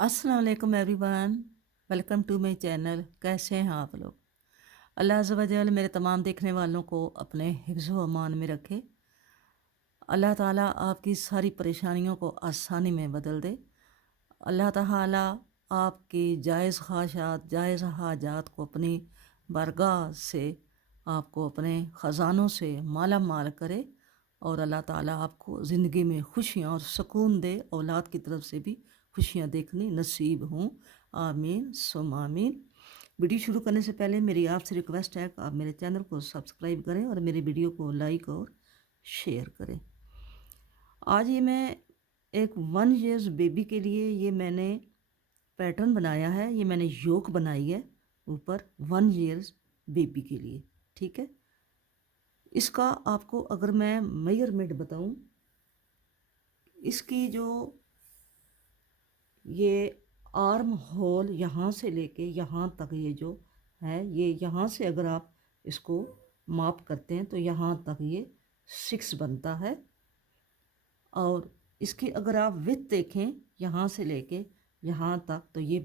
अस्सलाम वालेकुम everyone. Welcome to my channel. कैसे हैं आप लोग? अल्लाह अज़्ज़ व जल मेरे तमाम देखने वालों को अपने हिफ्ज़ व अमान में रखे। अल्लाह ताला आपकी सारी परेशानियों को आसानी में बदल दे। अल्लाह ताला आपकी जायज़ ख्वाहिशात, जायज़ हाजात को अपनी बारगाह से आपको अपने ख़ज़ानों से माला माल करे और अल्लाह ताला आपको ज़िंदगी में खुशियाँ और सुकून दे। औलाद की तरफ से भी खुशियाँ देखनी नसीब हों। आमीन सुम आमीन। वीडियो शुरू करने से पहले मेरी आपसे रिक्वेस्ट है कि आप मेरे चैनल को सब्सक्राइब करें और मेरी वीडियो को लाइक और शेयर करें। आज ये मैं एक 1 ईयर्स बेबी के लिए ये मैंने पैटर्न बनाया है। ये मैंने योक बनाई है ऊपर 1 ईयर्स बेबी के लिए। ठीक है, इसका आपको अगर मैं मेजरमेंट बताऊं, इसकी जो ये आर्म होल यहाँ से लेके यहाँ तक ये जो है, ये यहाँ से अगर आप इसको माप करते हैं तो यहाँ तक ये 6 बनता है। और इसकी अगर आप विड्थ देखें यहाँ से लेके यहाँ तक तो ये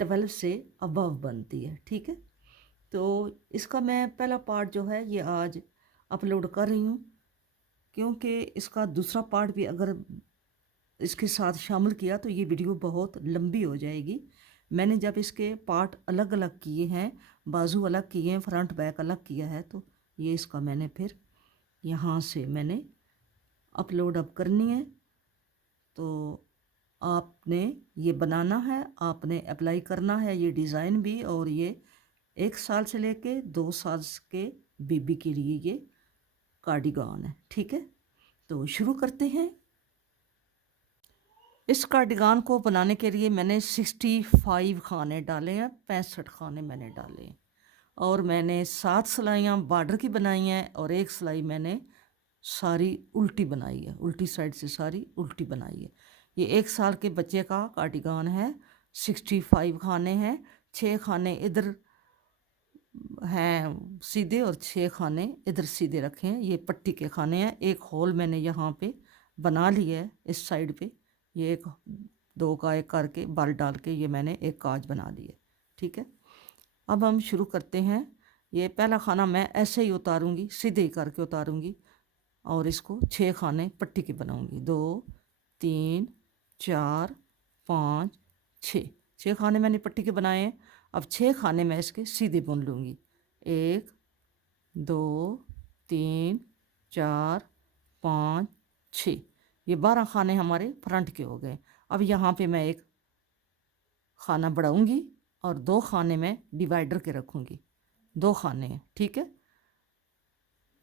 12 से अबव बनती है। ठीक है, तो इसका मैं पहला पार्ट जो है ये आज अपलोड कर रही हूँ, क्योंकि इसका दूसरा पार्ट भी अगर इसके साथ शामिल किया तो ये वीडियो बहुत लंबी हो जाएगी। मैंने जब इसके पार्ट अलग अलग किए हैं, बाजू अलग किए हैं, फ्रंट बैक अलग किया है, तो ये इसका मैंने फिर यहाँ से मैंने अपलोड अब करनी है। तो आपने ये बनाना है, आपने अप्लाई करना है ये डिज़ाइन भी। और ये 1 साल से लेके 2 साल के बेबी के लिए ये कार्डिगान है। ठीक है, तो शुरू करते हैं। इस कार्डिगान को बनाने के लिए मैंने 65 खाने डाले हैं, 65 खाने मैंने डाले हैं। और मैंने 7 सिलाइयाँ बॉर्डर की बनाई हैं और 1 सिलाई मैंने सारी उल्टी बनाई है, उल्टी साइड से सारी उल्टी बनाई है। ये 1 साल के बच्चे का कार्डिगान है। 65 खाने हैं, 6 खाने इधर हैं सीधे और 6 खाने इधर सीधे रखे हैं। ये पट्टी के खाने हैं। एक होल मैंने यहाँ पे बना लिया है इस साइड पे। ये एक 2 का एक करके बल डाल के ये मैंने एक काज बना ली है। ठीक है, अब हम शुरू करते हैं। ये पहला खाना मैं ऐसे ही उतारूंगी, सीधे ही करके उतारूंगी और इसको 6 खाने पट्टी के बनाऊंगी। 2 3 4 5 6, 6 खाने मैंने पट्टी के बनाए हैं। अब 6 खाने मैं इसके सीधे बुन लूँगी। 1 2 3 4 5 6, ये 12 खाने हमारे फ्रंट के हो गए। अब यहाँ पे मैं एक खाना बढ़ाऊँगी और 2 खाने मैं डिवाइडर के रखूँगी। 2 खाने हैं। ठीक है,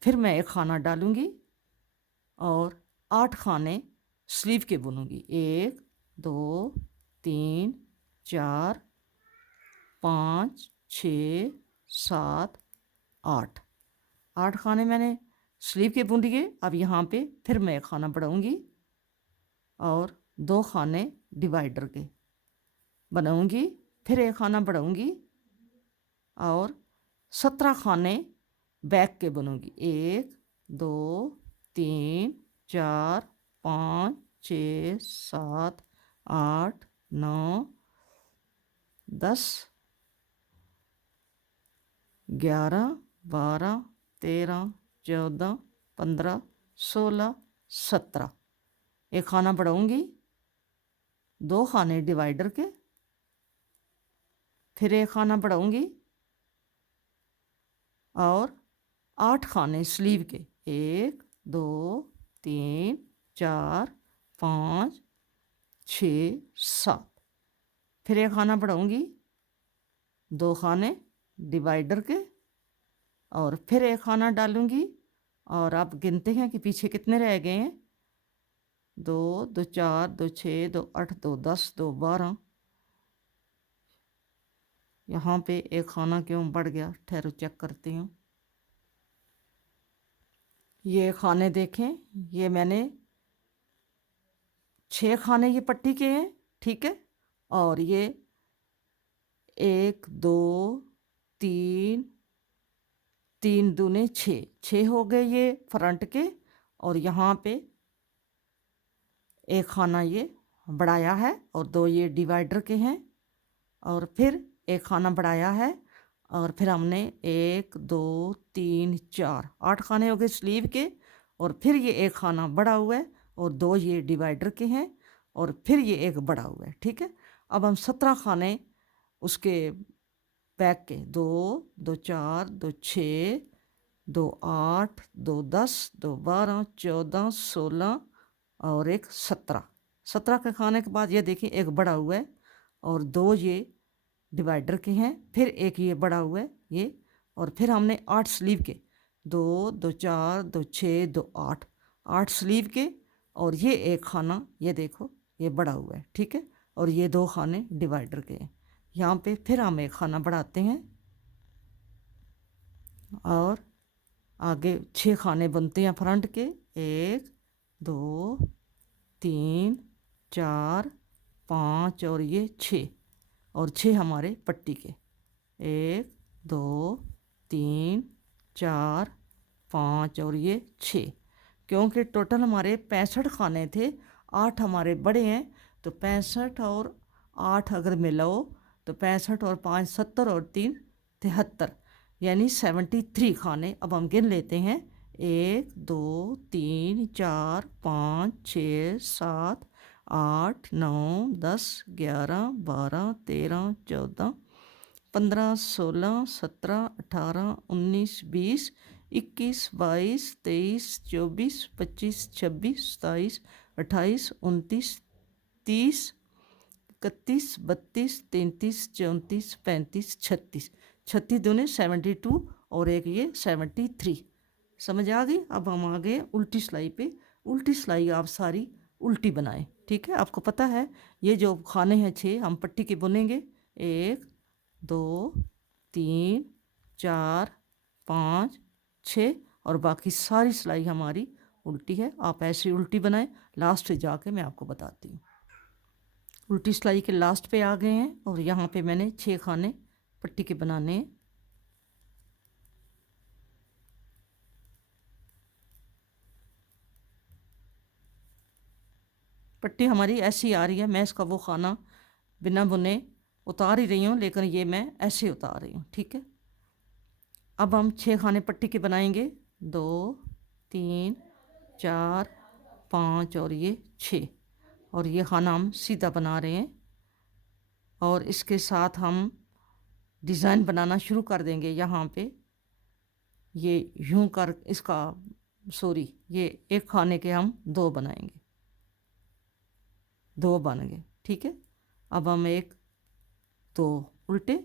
फिर मैं एक खाना डालूँगी और 8 खाने स्लीव के बुनूँगी। 1 2 3 4 5 6 7 8, 8 खाने मैंने स्लीव के बुन दिए। अब यहाँ पे फिर मैं एक खाना बढ़ाऊँगी और 2 खाने डिवाइडर के बनाऊँगी। फिर एक खाना बढ़ाऊँगी और 17 खाने बैक के बनूँगी। 1 2 3 4 5 6 7 8 9 10 11 12 13 14 15 16 17, एक खाना बढ़ाऊँगी, 2 खाने डिवाइडर के, फिर एक खाना बढ़ाऊँगी और 8 खाने स्लीव के। 1 2 3 4 5 6 7, फिर एक खाना बढ़ाऊँगी, 2 खाने डिवाइडर के और फिर एक खाना डालूँगी। और आप गिनते हैं कि पीछे कितने रह गए हैं। 2 2 4 2 6 2 8 2 10 2 12, यहाँ पे एक खाना क्यों बढ़ गया, ठहरो चेक करती हूँ। ये खाने देखें, ये मैंने 6 खाने ये पट्टी के हैं। ठीक है, और ये 1 2 3 3 दूने 6, 6 हो गए ये फ्रंट के। और यहाँ पे एक खाना ये बढ़ाया है और 2 ये डिवाइडर के हैं, और फिर एक खाना बढ़ाया है, और फिर हमने 1 2 3 4 8 खाने हो गए स्लीव के, और फिर ये एक खाना बढ़ा हुआ है, और 2 ये डिवाइडर के हैं, और फिर ये एक बढ़ा हुआ है। ठीक है, अब हम 17 खाने उसके बैक के, 2 2 4 2 6 2 8 2 10 2 12 14 16 और एक 17 के खाने के बाद ये देखिए एक बढ़ा हुआ है, और 2 ये डिवाइडर के हैं, फिर एक ये बढ़ा हुआ है ये, और फिर हमने 8 स्लीव के, 2 2 4 2 6 2 8 8 स्लीव के, और ये एक खाना ये देखो ये बढ़ा हुआ है। ठीक है, और ये 2 खाने डिवाइडर के हैं। यहाँ पे फिर हम एक खाना बढ़ाते हैं, और आगे 6 खाने बनते हैं फ्रंट के, 1 2 3 4 5 और ये 6, और 6 हमारे पट्टी के, 1 2 3 4 5 और ये 6, क्योंकि टोटल हमारे 65 खाने थे, 8 हमारे बड़े हैं, तो 65 और 8 अगर मिलाओ तो 65 और 5 70 और 3 73, यानी 73 खाने। अब हम गिन लेते हैं, 1 2 3 4 5 6 7 8 9 10 11 12 13 14 15 16 17 18 19 20 21 22 23 24 25 26 27 28 29 30 31 32 33 34 35 36, 36 दूने 72, और एक ये 73। समझ आ गई। अब हम आ गए उल्टी सिलाई पे। उल्टी सिलाई आप सारी उल्टी बनाएं। ठीक है, आपको पता है ये जो खाने हैं 6 हम पट्टी के बुनेंगे, 1 2 3 4 5 6, और बाकी सारी सिलाई हमारी उल्टी है। आप ऐसे उल्टी बनाएं। लास्ट पे जाके मैं आपको बताती हूँ। उल्टी सिलाई के लास्ट पे आ गए हैं, और यहाँ पे मैंने 6 खाने पट्टी के बनाने हैं। पट्टी हमारी ऐसी आ रही है, मैं इसका वो खाना बिना बुने उतार ही रही हूँ, लेकिन ये मैं ऐसे उतार रही हूँ। ठीक है, अब हम 6 खाने पट्टी के बनाएंगे, 2 3 4 5 और ये 6, और ये खाना हम सीधा बना रहे हैं, और इसके साथ हम डिज़ाइन बनाना शुरू कर देंगे। यहाँ पे ये यूं कर इसका सॉरी ये एक खाने के हम 2 बनाएंगे, 2 बन गए। ठीक है, अब हम 1 2 उल्टे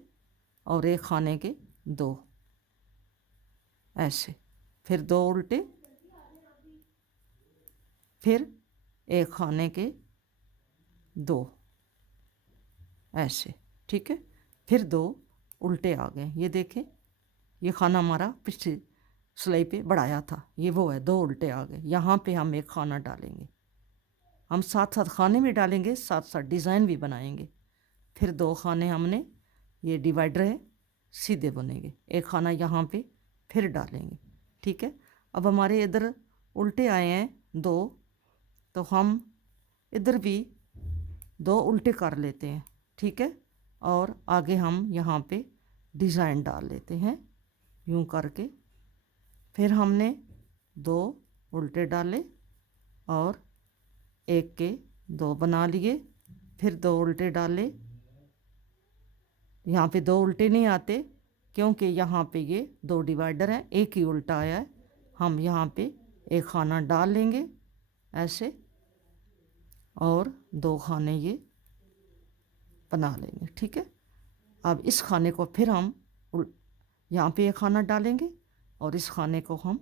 और एक खाने के 2 ऐसे, फिर 2 उल्टे, फिर एक खाने के 2 ऐसे। ठीक है, फिर 2 उल्टे आ गए। ये देखें, ये खाना हमारा पिछली सिलाई पे बढ़ाया था, ये वो है, 2 उल्टे आ गए। यहाँ पे हम एक खाना डालेंगे, हम साथ साथ खाने भी डालेंगे, साथ साथ डिज़ाइन भी बनाएंगे। फिर 2 खाने हमने, ये डिवाइडर है, सीधे बनेंगे, एक खाना यहाँ पे फिर डालेंगे। ठीक है, अब हमारे इधर उल्टे आए हैं 2, तो हम इधर भी 2 उल्टे कर लेते हैं। ठीक है, और आगे हम यहाँ पे डिज़ाइन डाल लेते हैं यूं करके। फिर हमने 2 उल्टे डाले और एक के 2 बना लिए, फिर 2 उल्टे डाले। यहाँ पे 2 उल्टे नहीं आते, क्योंकि यहाँ पे ये 2 डिवाइडर हैं, एक ही उल्टा आया है। हम यहाँ पे एक खाना डाल लेंगे ऐसे, और 2 खाने ये बना लेंगे। ठीक है, अब इस खाने को फिर हम यहाँ पे एक खाना डालेंगे, और इस खाने को हम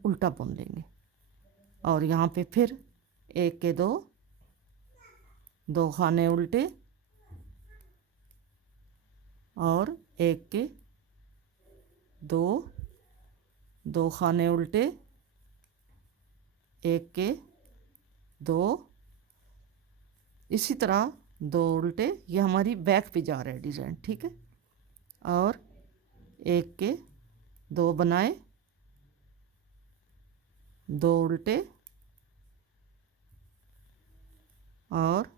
उल्टा बुन लेंगे, और यहाँ पे फिर एक के 2 खाने उल्टे, और एक के 2 खाने उल्टे, एक के 2, इसी तरह 2 उल्टे। ये हमारी बैक पे जा रहा है डिज़ाइन। ठीक है, और एक के 2 बनाए, 2 उल्टे, और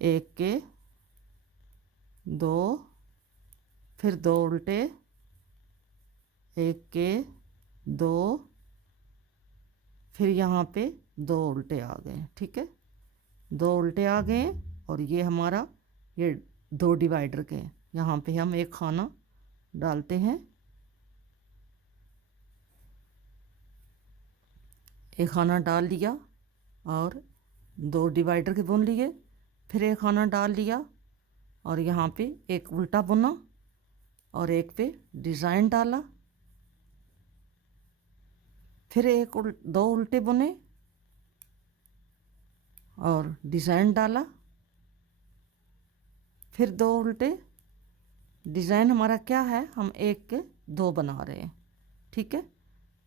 एक के दो, फिर दो उल्टे, एक के दो, फिर यहाँ पे दो उल्टे आ गए। ठीक है, दो उल्टे आ गए और ये हमारा ये दो डिवाइडर के हैं। यहाँ पे हम एक खाना डालते हैं, एक खाना डाल लिया और दो डिवाइडर के बुन लिए, फिर एक खाना डाल लिया और यहाँ पे एक उल्टा बुना और एक पे डिज़ाइन डाला, फिर दो उल्टे बुने और डिज़ाइन डाला, फिर दो उल्टे। डिज़ाइन हमारा क्या है, हम एक के दो बना रहे हैं। ठीक है,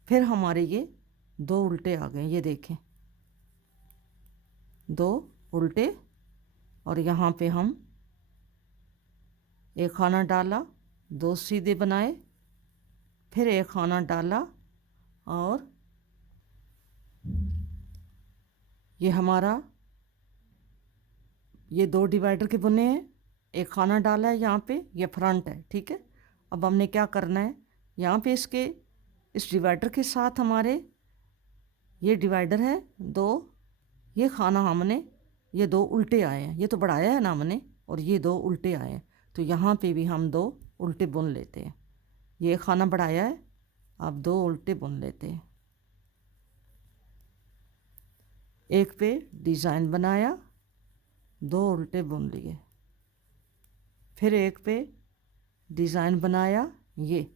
फिर हमारे ये दो उल्टे आ गए, ये देखें दो उल्टे, और यहाँ पे हम एक खाना डाला, दो सीधे बनाए, फिर एक खाना डाला और ये हमारा ये दो डिवाइडर के बुने हैं, एक खाना डाला है यहाँ पे, ये फ्रंट है। ठीक है, अब हमने क्या करना है, यहाँ पे इसके इस डिवाइडर के साथ हमारे ये डिवाइडर है दो, ये खाना हमने ये दो उल्टे आए हैं, ये तो बढ़ाया है ना हमने, और ये दो उल्टे आए हैं, तो यहाँ पे भी हम दो उल्टे बुन लेते हैं। ये खाना बढ़ाया है, अब दो उल्टे बुन लेते हैं। एक पे डिज़ाइन बनाया, दो उल्टे बुन लिए, फिर एक पे डिज़ाइन बनाया ये,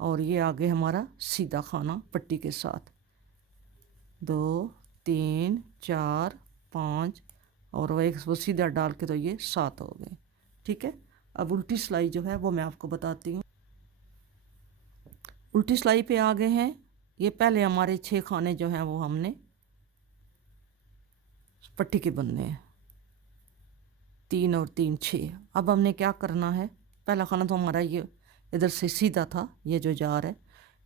और ये आगे हमारा सीधा खाना पट्टी के साथ, दो तीन चार पाँच, और वो सीधा डाल के तो ये 7 हो गए। ठीक है, अब उल्टी सिलाई जो है वो मैं आपको बताती हूँ। उल्टी सिलाई पे आ गए हैं, ये पहले हमारे 6 खाने जो हैं वो हमने पट्टी के बनने हैं, 3 और 3 6। अब हमने क्या करना है, पहला खाना तो हमारा ये इधर से सीधा था, ये जो जार है,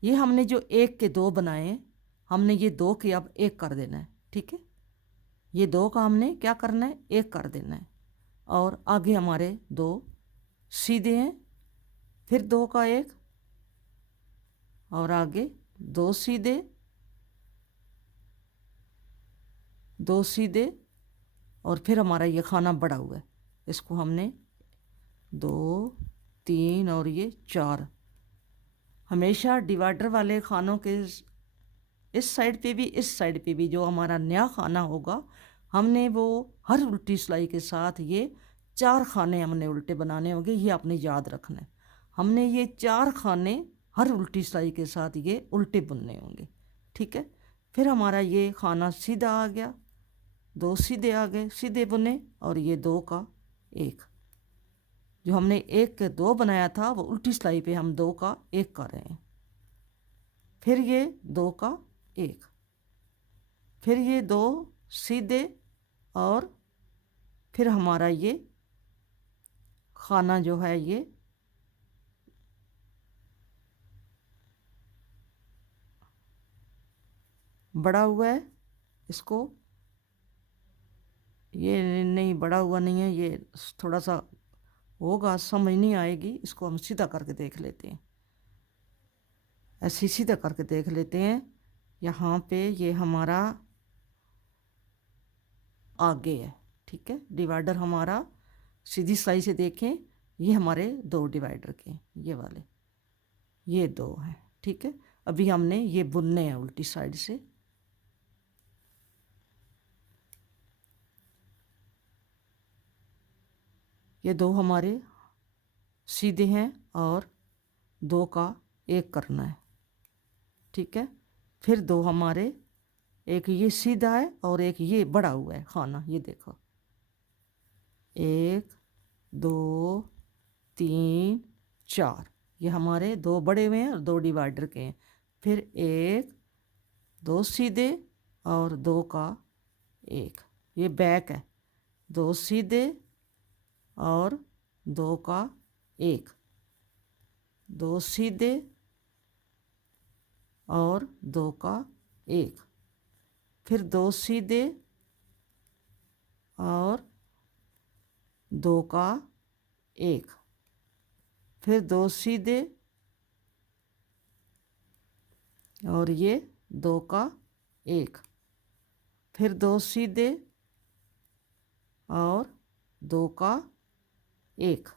ये हमने जो एक के दो बनाए हैं, हमने ये दो के अब एक कर देना है। ठीक है, ये दो का हमने क्या करना है, एक कर देना है, और आगे हमारे दो सीधे हैं, फिर दो का एक, और आगे दो सीधे, दो सीधे, और फिर हमारा ये खाना बड़ा हुआ है, इसको हमने 2 3 और ये 4। हमेशा डिवाइडर वाले खानों के इस साइड पे भी, इस साइड पे भी जो हमारा नया खाना होगा, हमने वो हर उल्टी सिलाई के साथ ये 4 खाने हमने उल्टे बनाने होंगे, ये आपने याद रखना है। हमने ये 4 खाने हर उल्टी सिलाई के साथ ये उल्टे बुनने होंगे। ठीक है, फिर हमारा ये खाना सीधा आ गया, दो सीधे आ गए, सीधे बुने, और ये दो का एक, जो हमने एक के दो बनाया था वो उल्टी सिलाई पे हम दो का एक कर रहे हैं, फिर ये दो का एक, फिर ये दो सीधे, और फिर हमारा ये खाना जो है ये बड़ा हुआ है, इसको ये नहीं बड़ा हुआ नहीं है, ये थोड़ा सा होगा, समझ नहीं आएगी, इसको हम सीधा करके देख लेते हैं, ऐसे सीधा करके देख लेते हैं। यहाँ पे ये हमारा आगे है। ठीक है, डिवाइडर हमारा सीधी सिलाई से देखें, ये हमारे दो डिवाइडर के, ये वाले ये दो हैं। ठीक है, अभी हमने ये बुनने हैं उल्टी साइड से, ये दो हमारे सीधे हैं और दो का एक करना है। ठीक है, फिर दो हमारे, एक ये सीधा है और एक ये बड़ा हुआ है खाना, ये देखो 1 2 3 4, ये हमारे दो बड़े हुए हैं और दो डिवाइडर के हैं, फिर एक दो सीधे और दो का एक, ये बैक है, दो सीधे और दो का एक, दो सीधे और दो का एक, फिर दो सीधे और दो का एक, फिर दो सीधे और ये दो का एक, फिर दो सीधे और दो का एक।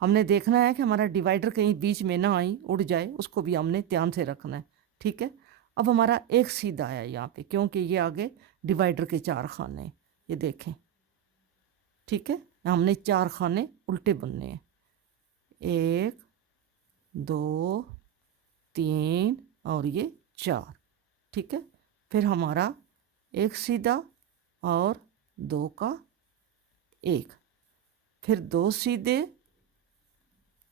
हमने देखना है कि हमारा डिवाइडर कहीं बीच में ना आई उड़ जाए, उसको भी हमने ध्यान से रखना है। ठीक है, अब हमारा एक सीधा आया यहाँ पे, क्योंकि ये आगे डिवाइडर के चार खाने, ये देखें। ठीक है, हमने चार खाने उल्टे बुनने हैं, एक दो तीन और ये चार। ठीक है, फिर हमारा एक सीधा और दो का एक, फिर दो सीधे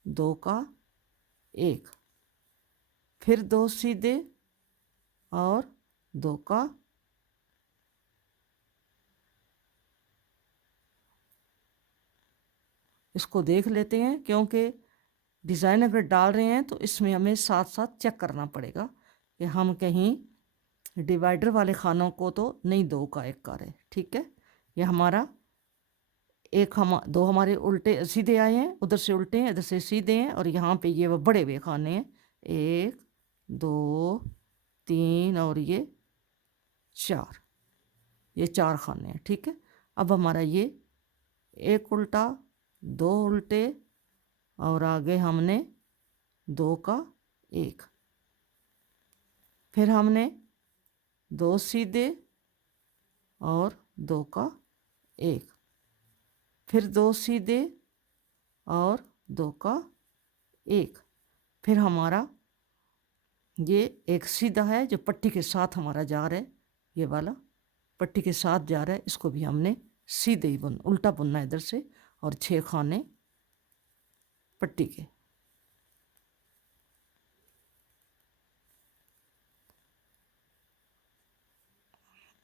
दो का एक, फिर दो सीधे और दो का इसको देख लेते हैं, क्योंकि डिज़ाइन अगर डाल रहे हैं तो इसमें हमें साथ साथ चेक करना पड़ेगा कि हम कहीं डिवाइडर वाले खानों को तो नहीं दो का एक करें। ठीक है, ये हमारा एक दो हमारे उल्टे सीधे आए हैं, उधर से उल्टे हैं, इधर से सीधे हैं, और यहाँ पे ये वो बड़े हुए खाने हैं, एक दो तीन और ये चार, ये चार खाने हैं। ठीक है, अब हमारा ये एक उल्टा दो उल्टे और आगे हमने दो का एक, फिर हमने दो सीधे और दो का एक, फिर दो सीधे और दो का एक, फिर हमारा ये एक सीधा है जो पट्टी के साथ हमारा जा रहा है, ये वाला पट्टी के साथ जा रहा है, इसको भी हमने सीधे ही उल्टा बुनना है इधर से, और छः खाने पट्टी के।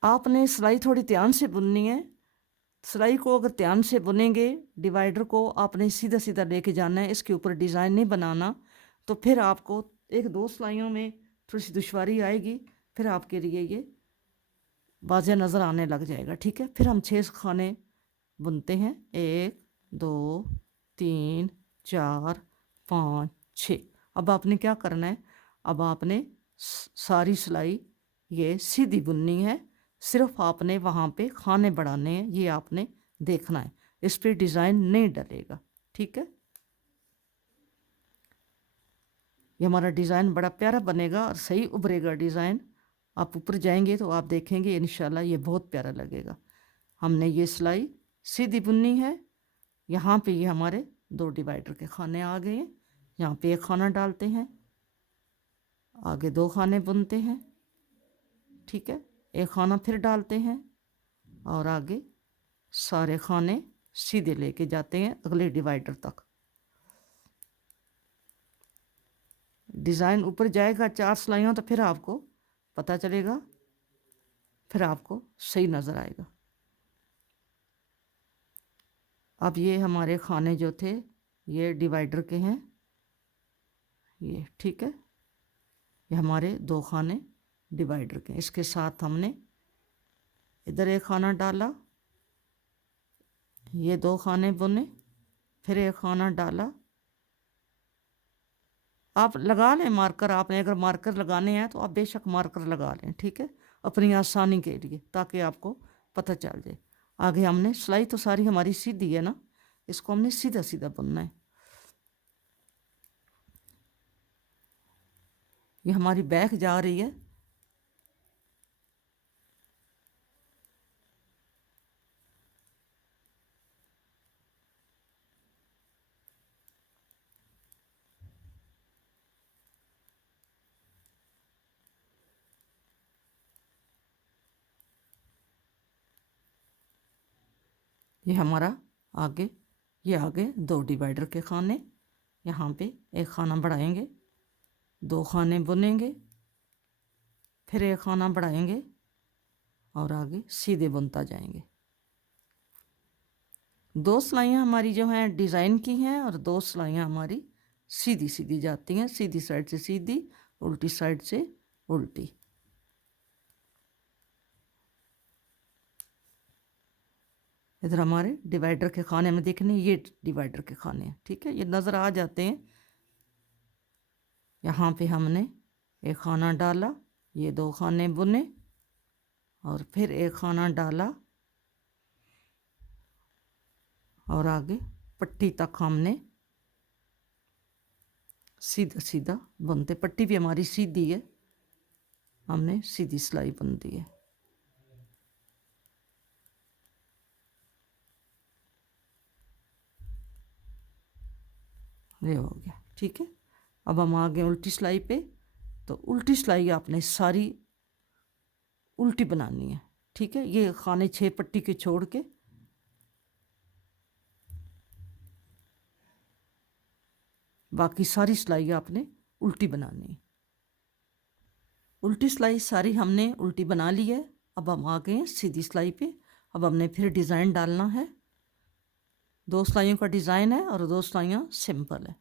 आपने सिलाई थोड़ी ध्यान से बुननी है। सिलाई को अगर ध्यान से बुनेंगे, डिवाइडर को आपने सीधा सीधा लेके जाना है, इसके ऊपर डिज़ाइन नहीं बनाना, तो फिर आपको एक दो सिलाइयों में थोड़ी सी दुश्वारी आएगी, फिर आपके लिए ये वाज़े नज़र आने लग जाएगा। ठीक है, फिर हम छः खाने बुनते हैं, एक दो तीन चार पाँच छः। अब आपने क्या करना है, अब आपने सारी सिलाई ये सीधी बुननी है, सिर्फ आपने वहाँ पे खाने बढ़ाने हैं, ये आपने देखना है, इस पर डिज़ाइन नहीं डलेगा। ठीक है, ये हमारा डिज़ाइन बड़ा प्यारा बनेगा और सही उभरेगा डिज़ाइन। आप ऊपर जाएंगे तो आप देखेंगे इंशाल्लाह ये बहुत प्यारा लगेगा। हमने ये सिलाई सीधी बुननी है, यहाँ पे ये हमारे दो डिवाइडर के खाने आ गए हैं, यहाँ पे एक खाना डालते हैं, आगे दो खाने बुनते हैं। ठीक है, एक खाना फिर डालते हैं और आगे सारे खाने सीधे लेके जाते हैं अगले डिवाइडर तक। डिज़ाइन ऊपर जाएगा चार सिलाइयों, तो फिर आपको पता चलेगा, फिर आपको सही नज़र आएगा। अब ये हमारे खाने जो थे ये डिवाइडर के हैं, ये ठीक है, ये हमारे दो खाने डिवाइडर के। इसके साथ हमने इधर एक खाना डाला, ये दो खाने बुने, फिर एक खाना डाला। आप लगा लें मार्कर, आपने अगर मार्कर लगाने हैं तो आप बेशक मार्कर लगा लें। ठीक है, अपनी आसानी के लिए, ताकि आपको पता चल जाए। आगे हमने सिलाई तो सारी हमारी सीधी है ना, इसको हमने सीधा सीधा बुनना है। ये हमारी बैक जा रही है, ये हमारा आगे, ये आगे दो डिवाइडर के खाने, यहाँ पे एक खाना बढ़ाएंगे, दो खाने बुनेंगे, फिर एक खाना बढ़ाएंगे और आगे सीधे बुनता जाएंगे। दो सिलाइयाँ हमारी जो हैं डिज़ाइन की हैं और दो सिलाइयाँ हमारी सीधी सीधी जाती हैं, सीधी साइड से सीधी, उल्टी साइड से उल्टी। इधर हमारे डिवाइडर के खाने में देखने, ये डिवाइडर के खाने हैं, ठीक है, ये नज़र आ जाते हैं। यहाँ पे हमने एक खाना डाला, ये 2 खाने बुने और फिर एक खाना डाला और आगे पट्टी तक हमने सीधा सीधा बुनते। पट्टी भी हमारी सीधी है, हमने सीधी सिलाई बुन दी है। ये हो गया, ठीक है। अब हम आ गए उल्टी सिलाई पे। तो उल्टी सिलाई आपने सारी उल्टी बनानी है, ठीक है। ये खाने 6 पट्टी के छोड़ के बाकी सारी सिलाई आपने उल्टी बनानी है। उल्टी सिलाई सारी हमने उल्टी बना ली है। अब हम आ गए हैं सीधी सिलाई पे। अब हमने फिर डिज़ाइन डालना है। 2 सिलाइयों का डिज़ाइन है और 2 सिलाइयाँ सिंपल है।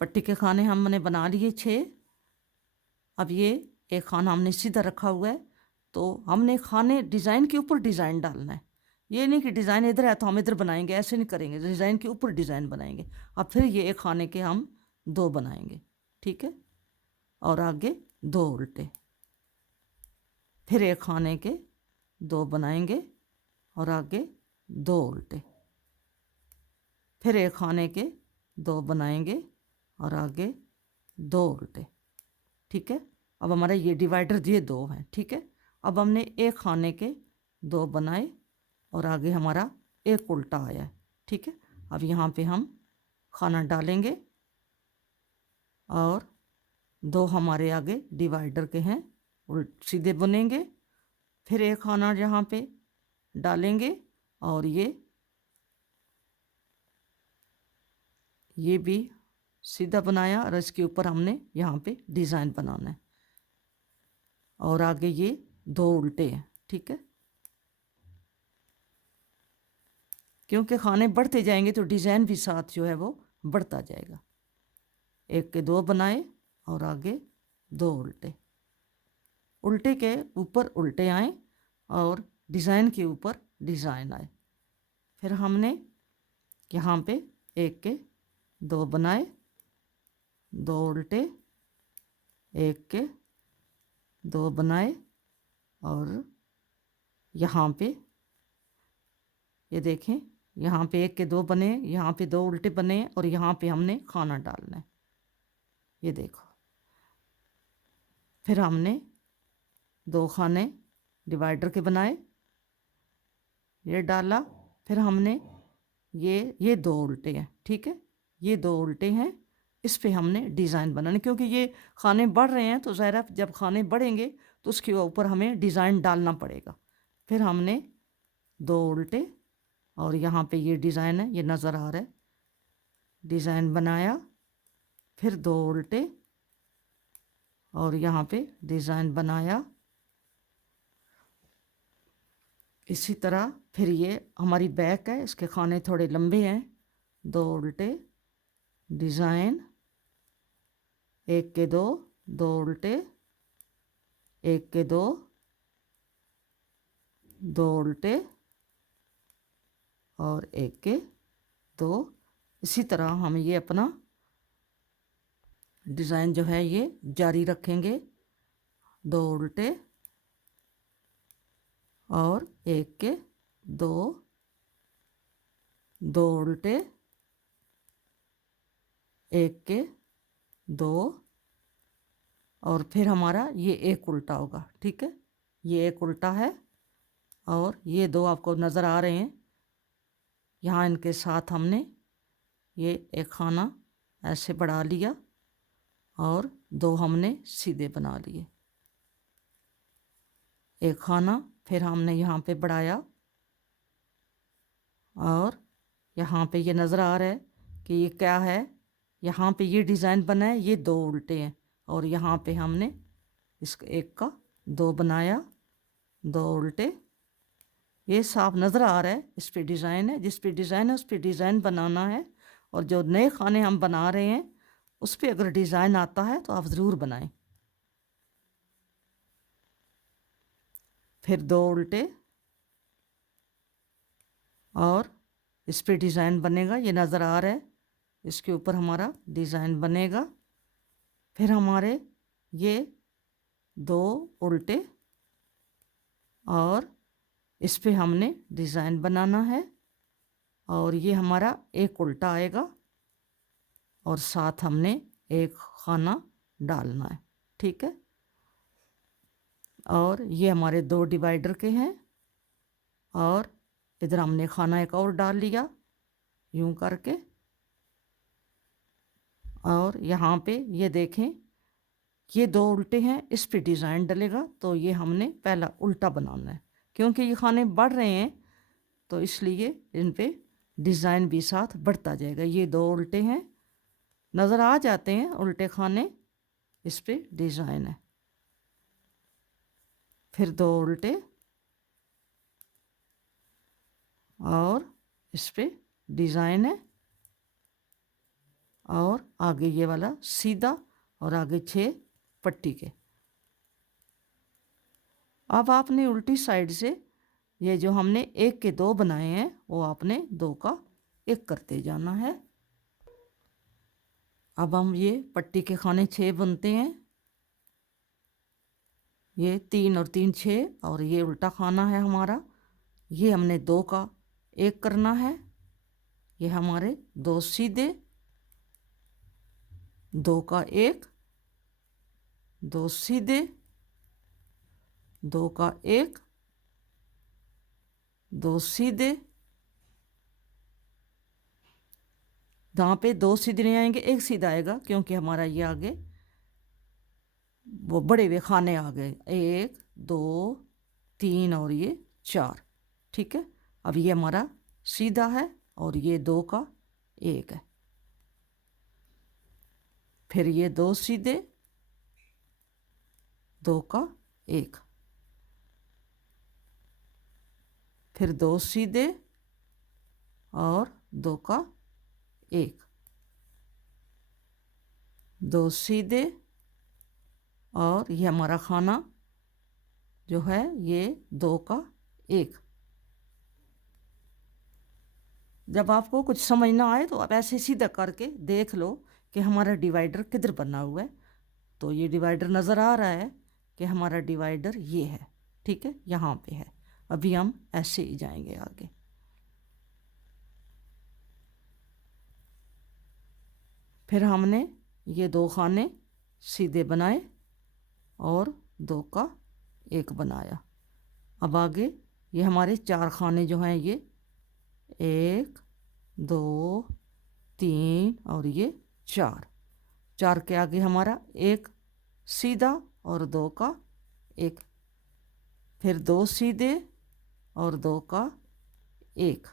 पट्टी के खाने हमने बना लिए 6। अब ये एक खाना हमने सीधा रखा हुआ है, तो हमने खाने डिज़ाइन के ऊपर डिज़ाइन डालना है। ये नहीं कि डिज़ाइन इधर है तो हम इधर बनाएंगे, ऐसे नहीं करेंगे। डिज़ाइन के ऊपर डिज़ाइन बनाएंगे। अब फिर ये एक खाने के हम 2 बनाएंगे, ठीक है। और आगे 2 उल्टे, फिर एक खाने के 2 बनाएंगे और आगे 2 उल्टे, फिर एक खाने के 2 बनाएंगे और आगे 2 उल्टे, ठीक है। अब हमारा ये डिवाइडर ये 2 हैं, ठीक है। अब हमने एक खाने के 2 बनाए और आगे हमारा एक उल्टा आया है, ठीक है। अब यहाँ पे हम खाना डालेंगे और 2 हमारे आगे डिवाइडर के हैं, सीधे बुनेंगे। फिर एक खाना यहाँ पे डालेंगे और ये भी सीधा बनाया और इसके ऊपर हमने यहाँ पे डिज़ाइन बनाना है और आगे ये 2 उल्टे हैं, ठीक है। क्योंकि खाने बढ़ते जाएंगे तो डिज़ाइन भी साथ जो है वो बढ़ता जाएगा। एक के 2 बनाए और आगे 2 उल्टे, उल्टे के ऊपर उल्टे आए और डिज़ाइन के ऊपर डिज़ाइन आए। फिर हमने यहाँ पे एक के 2 बनाए, 2 उल्टे, एक के 2 बनाए और यहाँ पे ये देखें, यहाँ पे एक के 2 बने, यहाँ पे 2 उल्टे बने और यहाँ पे हमने खाना डालना है, ये देखो। फिर हमने 2 खाने डिवाइडर के बनाए, ये डाला। फिर हमने ये 2 उल्टे हैं, ठीक है। ये 2 उल्टे हैं, इस पे हमने डिज़ाइन बनाने, क्योंकि ये खाने बढ़ रहे हैं तो ज़ाहिर है जब खाने बढ़ेंगे तो उसके ऊपर हमें डिज़ाइन डालना पड़ेगा। फिर हमने 2 उल्टे और यहाँ पे ये डिज़ाइन है, ये नज़र आ रहा है, डिज़ाइन बनाया। फिर 2 उल्टे और यहाँ पे डिज़ाइन बनाया। इसी तरह फिर ये हमारी बैक है, इसके खाने थोड़े लंबे हैं, 2 उल्टे, डिज़ाइन, एक के 2, 2 उल्टे, एक के 2, 2 उल्टे और एक के 2। इसी तरह हम ये अपना डिज़ाइन जो है ये जारी रखेंगे, 2 उल्टे और एक के 2, 2 उल्टे, एक के 2 और फिर हमारा ये एक उल्टा होगा, ठीक है। ये एक उल्टा है और ये 2 आपको नज़र आ रहे हैं। यहाँ इनके साथ हमने ये एक खाना ऐसे बढ़ा लिया और 2 हमने सीधे बना लिए, एक खाना फिर हमने यहाँ पे बढ़ाया और यहाँ पे ये नज़र आ रहा है कि ये क्या है। यहाँ पे ये डिज़ाइन बना है, ये 2 उल्टे हैं और यहाँ पे हमने इसका एक का 2 बनाया, 2 उल्टे। ये साफ नज़र आ रहा है, इस पे डिज़ाइन है, जिस पे डिज़ाइन है उस पे डिज़ाइन बनाना है। और जो नए खाने हम बना रहे हैं उस पे अगर डिज़ाइन आता है तो आप ज़रूर बनाएं। फिर 2 उल्टे और इस पे डिज़ाइन बनेगा, ये नज़र आ रहा है, इसके ऊपर हमारा डिज़ाइन बनेगा। फिर हमारे ये 2 उल्टे और इस पे हमने डिज़ाइन बनाना है और ये हमारा एक उल्टा आएगा और साथ हमने एक खाना डालना है, ठीक है। और ये हमारे 2 डिवाइडर के हैं और इधर हमने खाना एक और डाल लिया यूं करके। और यहाँ पे ये देखें, ये 2 उल्टे हैं, इस पे डिज़ाइन डलेगा, तो ये हमने पहला उल्टा बनाना है। क्योंकि ये खाने बढ़ रहे हैं तो इसलिए इन पे डिज़ाइन भी साथ बढ़ता जाएगा। ये 2 उल्टे हैं, नज़र आ जाते हैं उल्टे खाने, इस पे डिज़ाइन है। फिर 2 उल्टे और इस पे डिज़ाइन है और आगे ये वाला सीधा और आगे 6 पट्टी के। अब आपने उल्टी साइड से ये जो हमने 1 के 2 बनाए हैं वो आपने 2 का 1 करते जाना है। अब हम ये पट्टी के खाने 6 बनते हैं, ये 3 और 3 6 और ये उल्टा खाना है हमारा, ये हमने 2 का 1 करना है। ये हमारे 2 सीधे, 2 का 1, 2 सीधे, 2 का 1, 2 सीधे। यहाँ पे 2 सीधे नहीं आएंगे, 1 सीधा आएगा क्योंकि हमारा ये आगे वो बड़े हुए खाने आ गए, 1 2 3 और ये 4, ठीक है। अब ये हमारा सीधा है और ये 2 का 1 है। फिर ये 2 सीधे, 2 का 1, फिर 2 सीधे और 2 का 1, 2 सीधे और ये हमारा खाना जो है ये 2 का 1। जब आपको कुछ समझ ना आए तो आप ऐसे सीधा करके देख लो कि हमारा डिवाइडर किधर बना हुआ है। तो ये डिवाइडर नज़र आ रहा है कि हमारा डिवाइडर ये है, ठीक है, यहाँ पे है। अभी हम ऐसे ही जाएंगे आगे। फिर हमने ये 2 खाने सीधे बनाए और 2 का 1 बनाया। अब आगे ये हमारे 4 खाने जो हैं ये 1 2 3 और ये 4, 4 के आगे हमारा 1 सीधा और 2 का 1, फिर 2 सीधे और 2 का 1,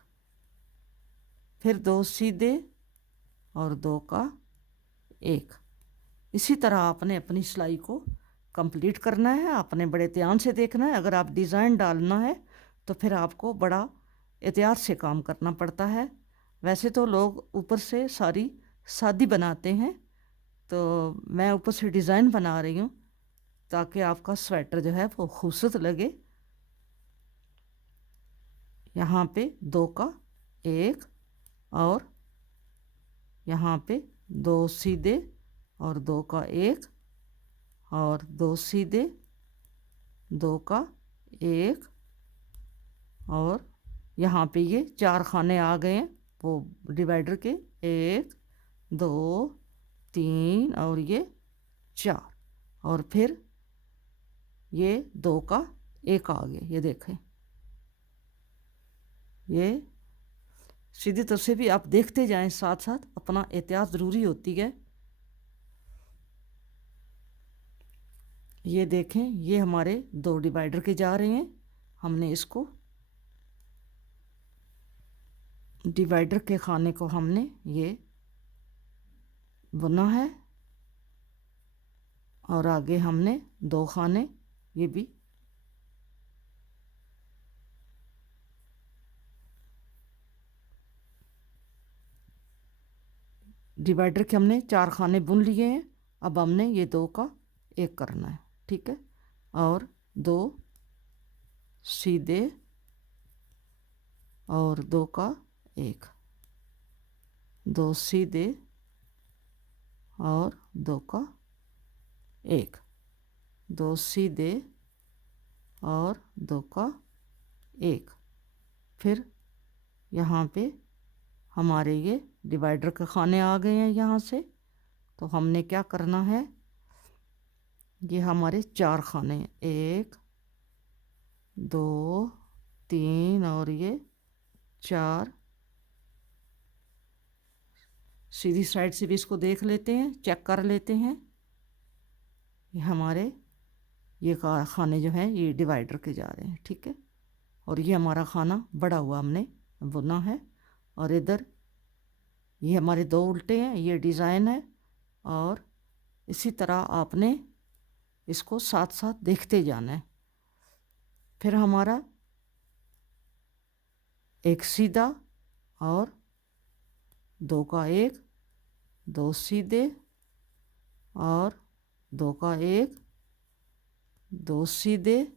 फिर 2 सीधे और 2 का 1। इसी तरह आपने अपनी सिलाई को कंप्लीट करना है। आपने बड़े ध्यान से देखना है। अगर आप डिज़ाइन डालना है तो फिर आपको बड़ा एहतियात से काम करना पड़ता है। वैसे तो लोग ऊपर से सारी सादी बनाते हैं, तो मैं ऊपर से डिज़ाइन बना रही हूँ ताकि आपका स्वेटर जो है वो खूबसूरत लगे। यहाँ पे 2 का 1 और यहाँ पे 2 सीधे और 2 का 1 और 2 सीधे, 2 का 1 और यहाँ पे ये 4 खाने आ गए हैं वो डिवाइडर के, 1 2 3 और ये 4, और फिर ये 2 का 1 आ गया। ये देखें, ये सीधी तरफ से भी आप देखते जाएं, साथ साथ अपना एहतियात ज़रूरी होती है। ये देखें, ये हमारे 2 डिवाइडर के जा रहे हैं। हमने इसको डिवाइडर के खाने को हमने ये बुना है और आगे हमने 2 खाने ये भी डिवाइडर के हमने 4 खाने बुन लिए हैं। अब हमने ये 2 का 1 करना है, ठीक है, और 2 सीधे और 2 का 1, 2 सीधे और 2 का 1, 2 सीधे और 2 का 1। फिर यहाँ पे हमारे ये डिवाइडर के खाने आ गए हैं यहाँ से। तो हमने क्या करना है, ये हमारे 4 खाने हैं, 1 2 3 और ये 4। सीधी साइड से भी इसको देख लेते हैं, चेक कर लेते हैं। ये हमारे ये खाने जो हैं ये डिवाइडर के जा रहे हैं, ठीक है। और ये हमारा खाना बड़ा हुआ हमने बुना है। और इधर ये हमारे 2 उल्टे हैं, ये डिज़ाइन है। और इसी तरह आपने इसको साथ साथ देखते जाना है। फिर हमारा एक सीधा और 2 का 1, 2 सीधे और 2 का 1, 2 सीधे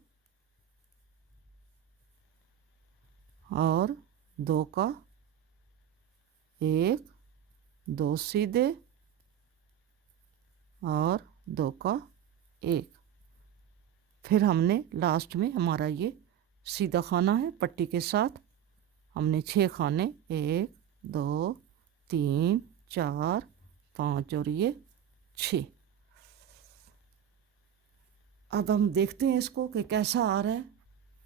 और 2 का 1, 2 सीधे और 2 का 1। फिर हमने लास्ट में हमारा ये सीधा खाना है पट्टी के साथ। हमने 6 खाने, 1 2 3 4 5 और ये 6। अब हम देखते हैं इसको कि कैसा आ रहा है।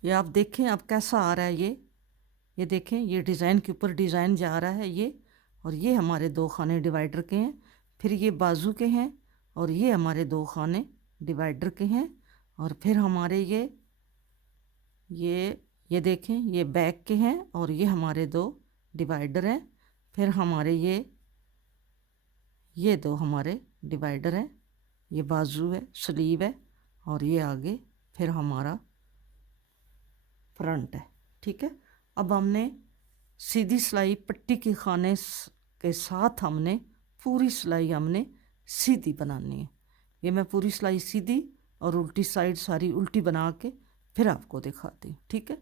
ये आप देखें अब कैसा आ रहा है। ये देखें, ये डिज़ाइन के ऊपर डिज़ाइन जा रहा है ये। और ये हमारे 2 खाने डिवाइडर के हैं। फिर ये बाजू के हैं और ये हमारे 2 खाने डिवाइडर के हैं। और फिर हमारे ये देखें, ये बैक के हैं और ये हमारे 2 डिवाइडर हैं। फिर हमारे ये 2 हमारे डिवाइडर हैं। ये बाजू है, स्लीव है और ये आगे फिर हमारा फ्रंट है, ठीक है। अब हमने सीधी सिलाई पट्टी के खाने के साथ हमने पूरी सिलाई हमने सीधी बनानी है। ये मैं पूरी सिलाई सीधी और उल्टी साइड सारी उल्टी बना के फिर आपको दिखाती हूँ, ठीक है।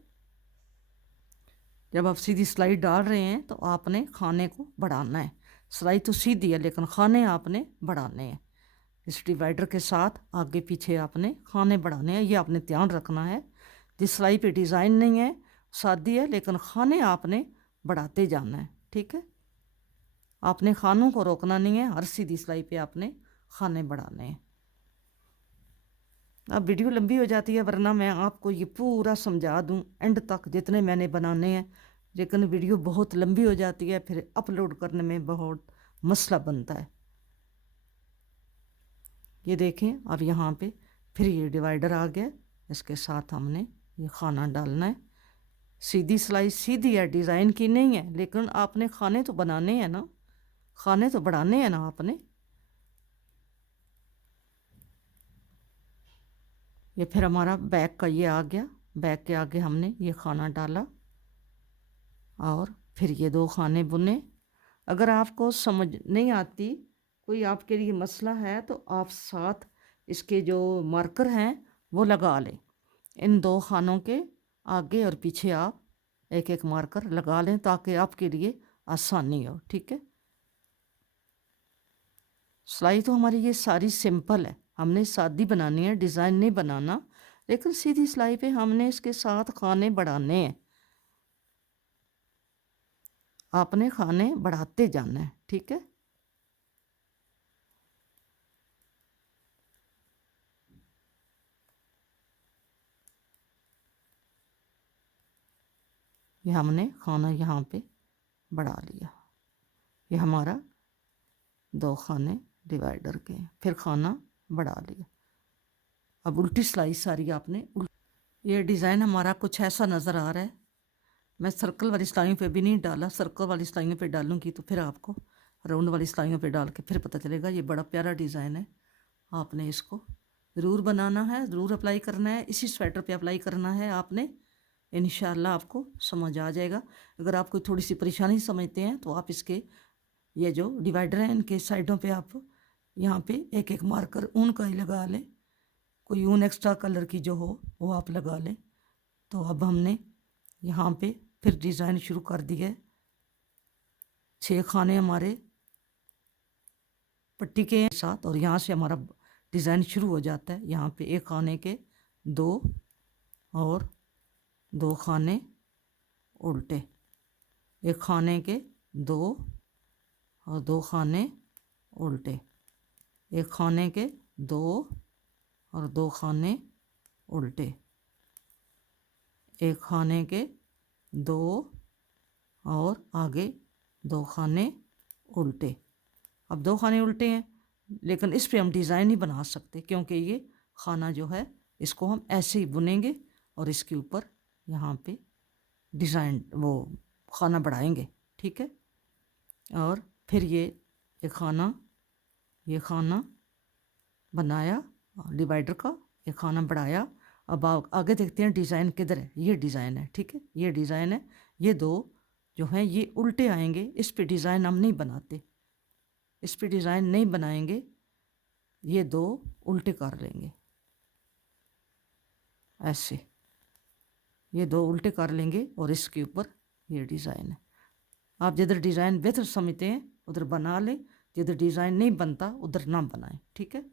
जब आप सीधी सिलाई डाल रहे हैं तो आपने खाने को बढ़ाना है। सिलाई तो सीधी है लेकिन खाने आपने बढ़ाने हैं। इस डिवाइडर के साथ आगे पीछे आपने खाने बढ़ाने हैं, ये आपने ध्यान रखना है। जिस सिलाई पे डिज़ाइन नहीं है, सादी है, लेकिन खाने आपने बढ़ाते जाना है, ठीक है। आपने खानों को रोकना नहीं है, हर सीधी सिलाई पे आपने खाने बढ़ाने हैं। अब वीडियो लंबी हो जाती है, वरना मैं आपको ये पूरा समझा दूं एंड तक जितने मैंने बनाने हैं, लेकिन वीडियो बहुत लंबी हो जाती है, फिर अपलोड करने में बहुत मसला बनता है। ये देखें, अब यहाँ पे फिर ये डिवाइडर आ गया। इसके साथ हमने ये खाना डालना है। सीधी सिलाई सीधी है, डिज़ाइन की नहीं है, लेकिन आपने खाने तो बनाने हैं ना, खाने तो बढ़ाने हैं ना आपने। ये फिर हमारा बैक का ये आ गया। बैक के आगे हमने ये खाना डाला और फिर ये 2 खाने बुने। अगर आपको समझ नहीं आती, कोई आपके लिए मसला है, तो आप साथ इसके जो मार्कर हैं वो लगा लें। इन 2 खानों के आगे और पीछे आप एक एक मार्कर लगा लें ताकि आपके लिए आसानी हो, ठीक है। सिलाई तो हमारी ये सारी सिंपल है, हमने सादी बनानी है, डिज़ाइन नहीं बनाना। लेकिन सीधी सिलाई पे हमने इसके साथ खाने बढ़ाने हैं, आपने खाने बढ़ाते जाना है, ठीक है। ये हमने खाना यहाँ पे बढ़ा लिया। ये हमारा 2 खाने डिवाइडर के हैं, फिर खाना बढ़ा लिया। अब उल्टी सिलाई सारी आपने ये डिज़ाइन हमारा कुछ ऐसा नज़र आ रहा है। मैं सर्कल वाली सिलाइयों पे भी नहीं डाला, सर्कल वाली सिलाइयों पे डालूंगी तो फिर आपको राउंड वाली सिलाइयों पे डाल के फिर पता चलेगा। ये बड़ा प्यारा डिज़ाइन है, आपने इसको ज़रूर बनाना है, ज़रूर अप्लाई करना है। इसी स्वेटर पे अप्लाई करना है आपने, इंशाल्लाह आपको समझ आ जाएगा। अगर आप कोई थोड़ी सी परेशानी समझते हैं तो आप इसके ये जो डिवाइडर हैं इनके साइडों पे आप यहाँ पे एक एक मार्कर ऊन का ही लगा लें, कोई ऊन एक्स्ट्रा कलर की जो हो वो आप लगा लें। तो अब हमने यहाँ पे फिर डिज़ाइन शुरू कर दिए। 6 खाने हमारे पट्टी के साथ और यहाँ से हमारा डिज़ाइन शुरू हो जाता है। यहाँ पे एक खाने के 2 और 2 खाने उल्टे, एक खाने के 2 और 2 खाने उल्टे, एक खाने के 2 और 2 खाने उल्टे, एक खाने के 2 और आगे 2 खाने उल्टे। अब 2 खाने उल्टे हैं, लेकिन इस पे हम डिज़ाइन नहीं बना सकते क्योंकि ये खाना जो है इसको हम ऐसे ही बुनेंगे और इसके ऊपर यहाँ पे डिज़ाइन वो खाना बढ़ाएंगे। ठीक है, और फिर ये खाना बनाया डिवाइडर का, ये खाना बढ़ाया। अब आगे देखते हैं डिज़ाइन किधर है। ये डिज़ाइन है, ठीक है, ये डिज़ाइन है। ये 2 जो हैं ये उल्टे आएंगे, इस पे डिज़ाइन हम नहीं बनाते, इस पे डिज़ाइन नहीं बनाएंगे। ये 2 उल्टे कर लेंगे ऐसे, ये 2 उल्टे कर लेंगे और इसके ऊपर ये डिज़ाइन है। आप जिधर डिज़ाइन बेहतर समझते हैं उधर बना लें, जिधर डिज़ाइन नहीं बनता उधर ना बनाएं। ठीक है,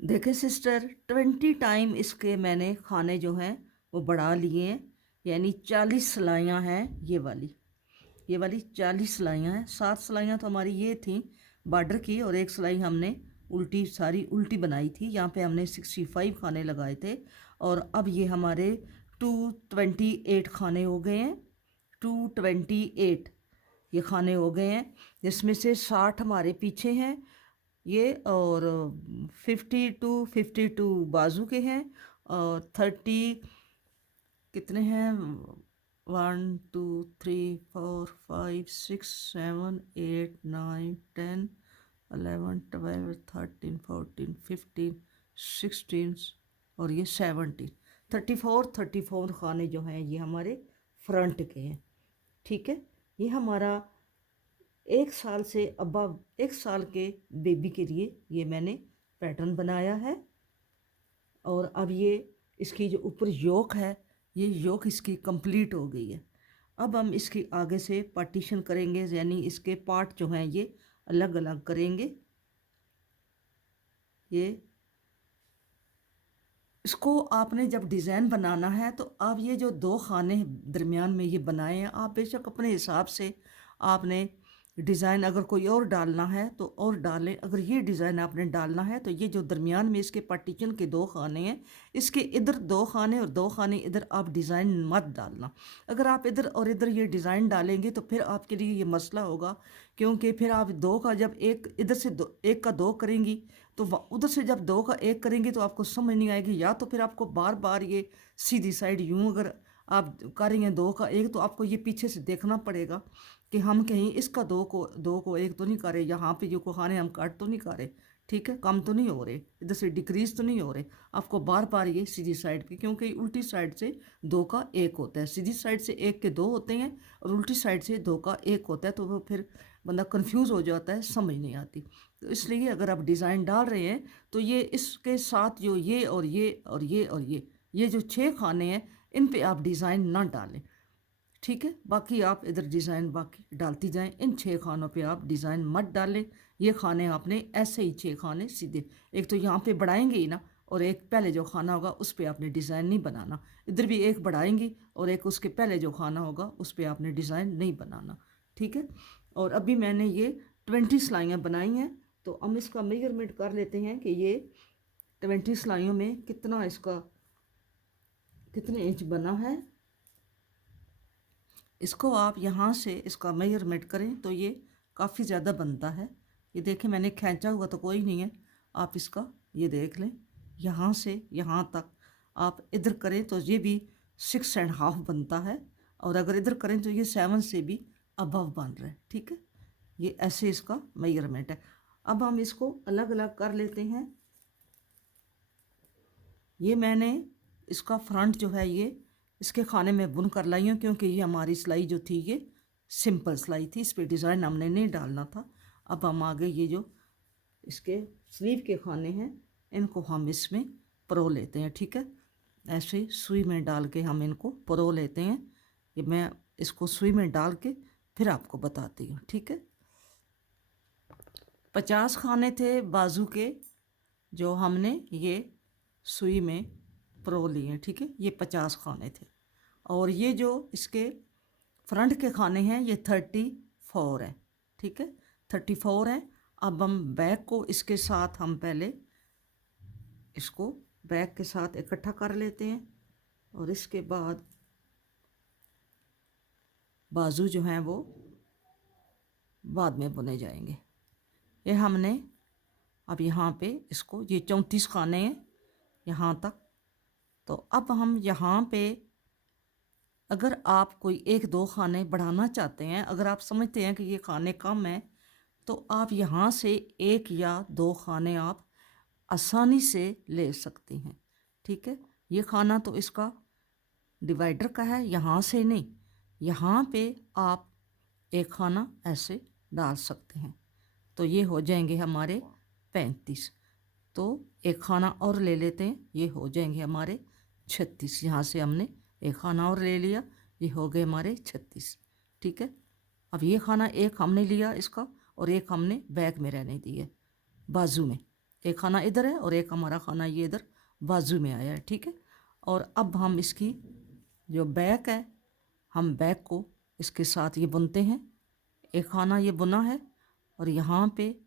देखें सिस्टर, 20 टाइम इसके मैंने खाने जो हैं वो बढ़ा लिए हैं, यानी 40 सिलाइयाँ हैं। ये वाली 40 सिलाइयाँ हैं। 7 सिलाइयाँ तो हमारी ये थी बॉर्डर की और एक सिलाई हमने उल्टी, सारी उल्टी बनाई थी। यहाँ पे हमने 65 खाने लगाए थे और अब ये हमारे 228 खाने हो गए हैं। 228 ये खाने हो गए हैं, जिसमें से 60 हमारे पीछे हैं ये, और 52 बाजू के हैं, और 30 कितने हैं, 1 2 3 4 5 6 7 8 9 10 11 12 13 14 15 16 और ये 17, 34 खाने जो हैं ये हमारे फ्रंट के हैं। ठीक है, ये हमारा 1 साल से अबव, 1 साल के बेबी के लिए ये मैंने पैटर्न बनाया है। और अब ये इसकी जो ऊपर योक है, ये योक इसकी कंप्लीट हो गई है। अब हम इसकी आगे से पार्टीशन करेंगे, यानी इसके पार्ट जो हैं ये अलग अलग करेंगे। ये इसको आपने जब डिज़ाइन बनाना है तो आप ये जो 2 खाने दरमियान में ये बनाए हैं, आप बेशक अपने हिसाब से आपने डिज़ाइन अगर कोई और डालना है तो और डालें। अगर ये डिज़ाइन आपने डालना है तो ये जो दरमियान में इसके पार्टीशन के 2 खाने हैं, इसके इधर 2 खाने और 2 खाने इधर आप डिज़ाइन मत डालना। अगर आप इधर और इधर ये डिज़ाइन डालेंगे तो फिर आपके लिए ये मसला होगा, क्योंकि फिर आप 2 का जब एक इधर से 1 का 2 करेंगी तो उधर से जब 2 का 1 करेंगे तो आपको समझ नहीं आएगी। या तो फिर आपको बार बार ये सीधी साइड यूँ अगर आप कर रही हैं 2 का 1 तो आपको ये पीछे से देखना पड़ेगा कि हम कहीं इसका 2 को 1 तो नहीं कर रहे, यहाँ पे जो खाने हम काट तो नहीं कर रहे। ठीक है, कम तो नहीं हो रहे, इधर से डिक्रीज तो नहीं हो रहे। आपको बार बार ये सीधी साइड की, क्योंकि उल्टी साइड से 2 का 1 होता है, सीधी साइड से 1 के 2 होते हैं और उल्टी साइड से 2 का 1 होता है, तो वो फिर बंदा कंफ्यूज हो जाता है, समझ नहीं आती। तो इसलिए अगर आप डिज़ाइन डाल रहे हैं तो ये इसके साथ जो ये और ये और ये और ये जो 6 खाने हैं इन पे आप डिज़ाइन ना डालें। ठीक है, बाकी आप इधर डिज़ाइन बाकी डालती जाएं, इन 6 खानों पे आप डिज़ाइन मत डालें। ये खाने आपने ऐसे ही 6 खाने सीधे, एक तो यहाँ पे बढ़ाएंगे ही ना, और एक पहले जो खाना होगा उस पर आपने डिज़ाइन नहीं बनाना। इधर भी एक बढ़ाएंगी और एक उसके पहले जो खाना होगा उस पर आपने डिज़ाइन नहीं बनाना। ठीक है, और अभी मैंने ये 20 सिलाइयाँ बनाई हैं, तो हम इसका मेजरमेंट कर लेते हैं कि ये 20 सिलाइयों में कितना इसका कितने इंच बना है। इसको आप यहाँ से इसका मेजरमेंट करें तो ये काफ़ी ज़्यादा बनता है। ये देखें, मैंने खींचा हुआ तो कोई नहीं है, आप इसका ये देख लें, यहाँ से यहाँ तक आप इधर करें तो ये भी 6.5 बनता है, और अगर इधर करें तो ये 7 से भी अबव बन रहा है। ठीक है, ये ऐसे इसका मेजरमेंट है। अब हम इसको अलग अलग कर लेते हैं। ये मैंने इसका फ्रंट जो है ये इसके खाने में बुन कर लाई हूँ, क्योंकि ये हमारी सिलाई जो थी ये सिंपल सिलाई थी, इस पर डिज़ाइन हमने नहीं डालना था। अब हम आगे ये जो इसके स्लीव के खाने हैं इनको हम इसमें परो लेते हैं। ठीक है, ऐसे सुई में डाल के हम इनको परो लेते हैं। ये मैं इसको सुई में डाल के फिर आपको बताती हूँ, ठीक है। 50 खाने थे बाजू के जो हमने ये सुई में परो लिए, ठीक है। ये 50 खाने थे और ये जो इसके फ्रंट के खाने हैं ये 34 है, ठीक है, 34 है। अब हम बैक को इसके साथ हम पहले इसको बैक के साथ इकट्ठा कर लेते हैं और इसके बाद बाजू जो हैं वो बाद में बुने जाएंगे। ये हमने अब यहाँ पे इसको, ये 34 खाने हैं यहाँ तक। तो अब हम यहाँ पे अगर आप कोई 1-2 खाने बढ़ाना चाहते हैं, अगर आप समझते हैं कि ये खाने कम हैं, तो आप यहाँ से 1 या 2 खाने आप आसानी से ले सकती हैं, ठीक है। ये खाना तो इसका डिवाइडर का है, यहाँ से नहीं, यहाँ पे आप एक खाना ऐसे डाल सकते हैं। तो ये हो जाएंगे हमारे 35। तो एक खाना और ले लेते हैं, ये हो जाएंगे हमारे 36। यहाँ से हमने एक खाना और ले लिया, ये हो गए हमारे 36, ठीक है। अब ये खाना एक हमने लिया इसका और एक हमने बैक में रहने दिए बाजू में। एक खाना इधर है और एक हमारा खाना ये इधर बाजू में आया है, ठीक है। और अब हम इसकी जो बैक है, हम बैक को इसके साथ ये बुनते हैं। एक खाना ये बुना है और यहाँ पे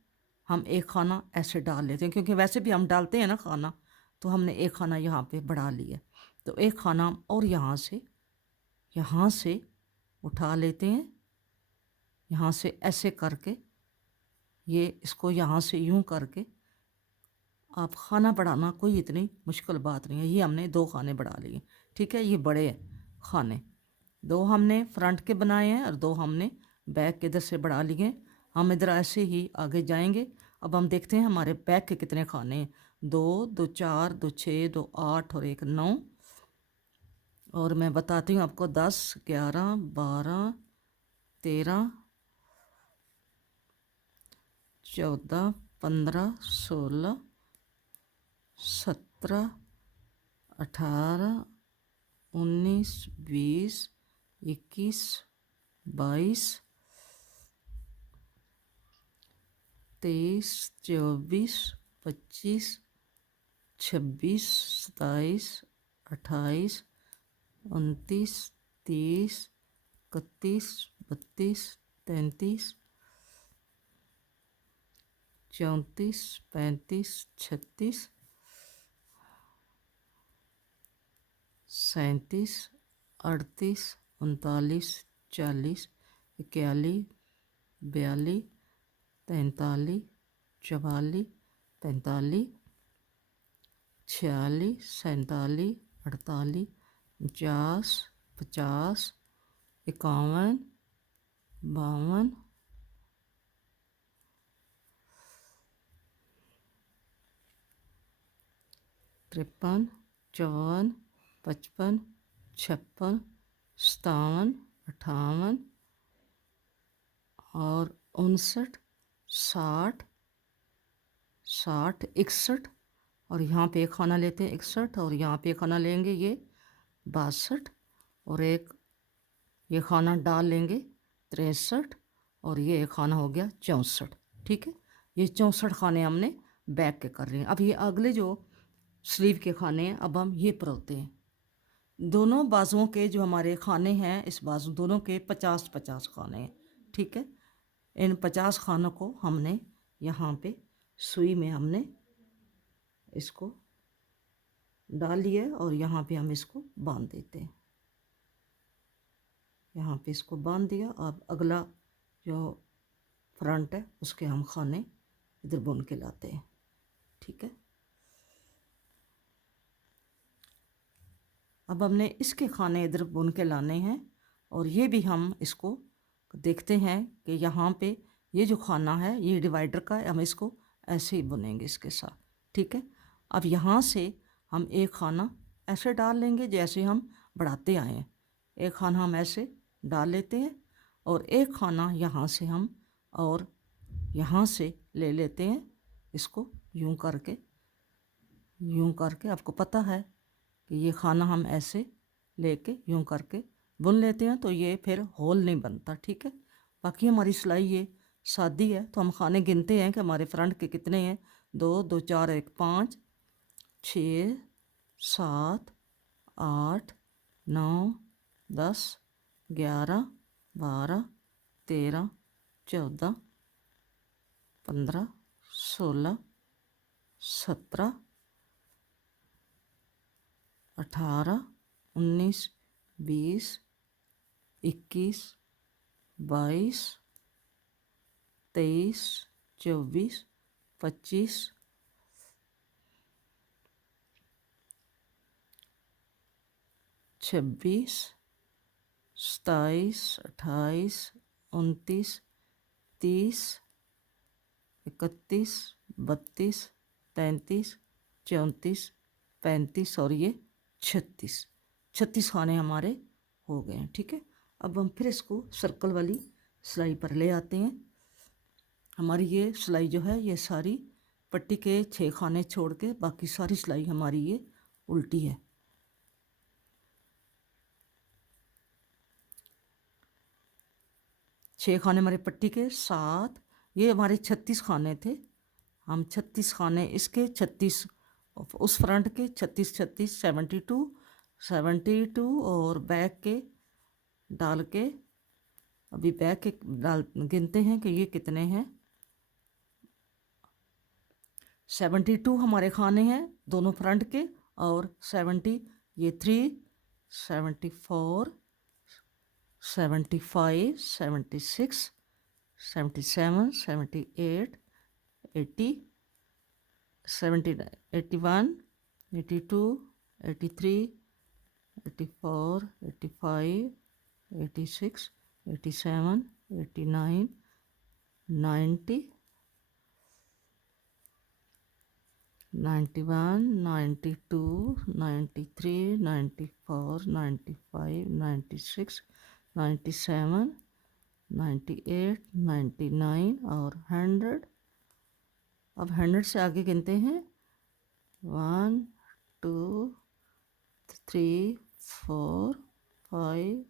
हम एक खाना ऐसे डाल लेते हैं, क्योंकि वैसे भी हम डालते हैं ना खाना, तो हमने एक खाना यहाँ पे बढ़ा लिया। तो एक खाना और यहाँ से उठा लेते हैं, यहाँ से ऐसे करके, ये इसको यहाँ से यूं करके। आप खाना बढ़ाना कोई इतनी मुश्किल बात नहीं है। ये हमने 2 खाने बढ़ा लिए, ठीक है। ये बड़े हैं खाने, 2 हमने फ्रंट के बनाए हैं और 2 हमने बैक के इधर से बढ़ा लिए। हम इधर ऐसे ही आगे जाएंगे। अब हम देखते हैं हमारे बैक के कितने खाने हैं। 2, 2, 4, 2, 6, 2, 8 और 1, 9। और मैं बताती हूँ आपको 10, 11, 12, 13, 14, 15, 16, 17, 18, 19, 20, 21, 22, 23, 24, 25, 26, 27, 28, 29, 30, 31, 32, 33, 34, 35, 36, 37, 38, 39, 40, 41, 42, 43, 44, 45, 46, 47, 48, 49, 50, 51, 52, 53, 54, 55, 56, 57, 58 और 59, 60, 60, 61 और यहाँ पे एक खाना लेते हैं 61 और यहाँ पे एक खाना लेंगे ये 62 और एक ये खाना डाल लेंगे 63 और ये एक खाना हो गया 64, ठीक है। ये 64 खाने हमने बैक के कर रहे हैं। अब ये अगले जो स्लीव के खाने हैं, अब हम ये परोते हैं। दोनों बाजुओं के जो हमारे खाने हैं, इस बाजू दोनों के 50-50 खाने हैं, ठीक है। इन 50 खानों को हमने यहाँ पे सुई में हमने इसको डाल लिया और यहाँ पे हम इसको बांध देते हैं। यहाँ पे इसको बांध दिया। अब अगला जो फ्रंट है उसके हम खाने इधर बुन के लाते हैं, ठीक है। अब हमने इसके खाने इधर बुन के लाने हैं और ये भी हम इसको देखते हैं कि यहाँ पे ये जो खाना है ये डिवाइडर का है, हम इसको ऐसे ही बुनेंगे इसके साथ, ठीक है। अब यहाँ से हम एक खाना ऐसे डाल लेंगे जैसे हम बढ़ाते आए हैं। एक खाना हम ऐसे डाल लेते हैं और एक खाना यहाँ से हम और यहाँ से ले लेते हैं, इसको यूं करके आपको पता है कि ये खाना हम ऐसे लेके यूं करके बुन लेते हैं तो ये फिर होल नहीं बनता, ठीक है। बाकी हमारी सिलाई ये सादी है, तो हम खाने गिनते हैं कि हमारे फ्रंट के कितने हैं। 2 2 4 1 5 6 7 8 9 10 11 12 13 14 15 16 17 18 19 20 21 22 23 24 25 26 27 28 29 30 31 32 33 34 35 और ये 36 खाने हमारे हो गए हैं, ठीक है। अब हम फिर इसको सर्कल वाली सिलाई पर ले आते हैं। हमारी ये सिलाई जो है ये सारी पट्टी के 6 खाने छोड़ के बाकी सारी सिलाई हमारी ये उल्टी है। छः खाने हमारे पट्टी के 7, ये हमारे 36 खाने थे। हम 36 खाने इसके 36 उस फ्रंट के 36 36 72 और बैक के डाल के अभी बैक के डाल गिनते हैं कि ये कितने हैं। 72 हमारे खाने हैं दोनों फ्रंट के, और 70 ये 3 74 75 76 77 78 80 79 81 82 83 84 85 86 87 89 90 91 92 93 94 95 96 97 98 99 और 100। अब 100 से आगे गिनते हैं 1 2 3 4 5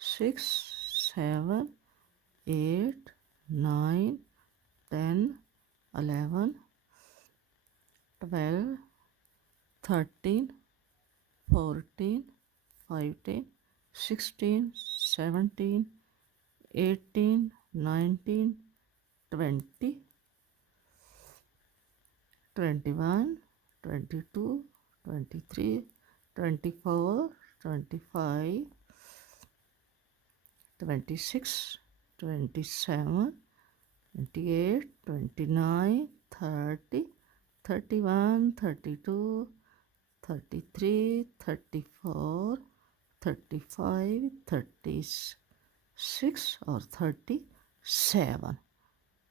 6 7 8 9 10 11 12 13 14 15 16 17 18 19 20 21 22 23 24 25 26 27 28 29 30 31 32 33 34 35 36 और